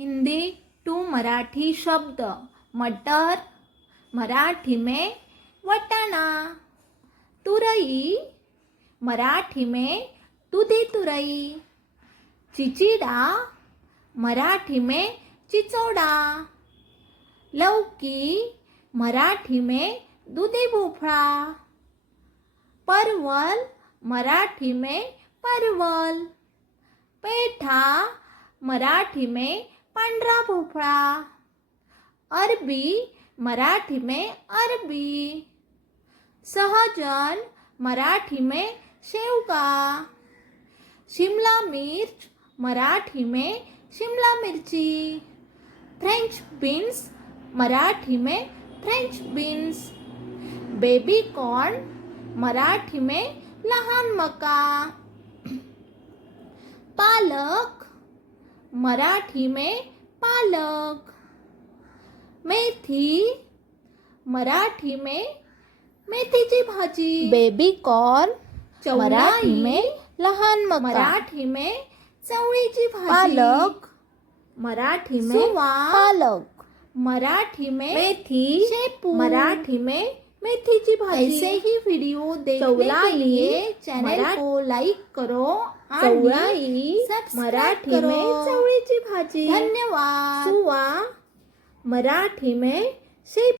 Hindi to Marathi शब्द मटर, मराठी में वटाणा। तुरई, मराठी में दूधी तुरई। चिचिडा, मराठी में चिचोडा। लौकी, मराठी में दूधी भोपळा। परवल, मराठी में परवल। पेठा, मराठी में पांढरा भोपळा। अरबी, मराठी में अरबी। सहजन, मराठी में शेवगा। शिमला मिर्च, मराठी में शिमला मिर्ची। फ्रेंच बीन्स, मराठी में French beans. Baby corn, Marathi में लहान मका। पालक, मराठी में पालक। मेथी, मराठी में मेथीची भाजी। बेबी कॉर्न, मराठी चवलाई, में लहान मका। मराठी में चवळीची भाजी। पालक, मराठी में सुवा, पालक। मराठी में मेथी, शेपू। मराठी में मेथीची भाजी। ऐसे ही वीडियो देखने के चौलाई, लिए चैनल को लाइक करो चौलाई, सब्सक्राइब मराठी करो। में चवळीची भाजी। धन्यवाद। सुवा, मराठी में शेपू।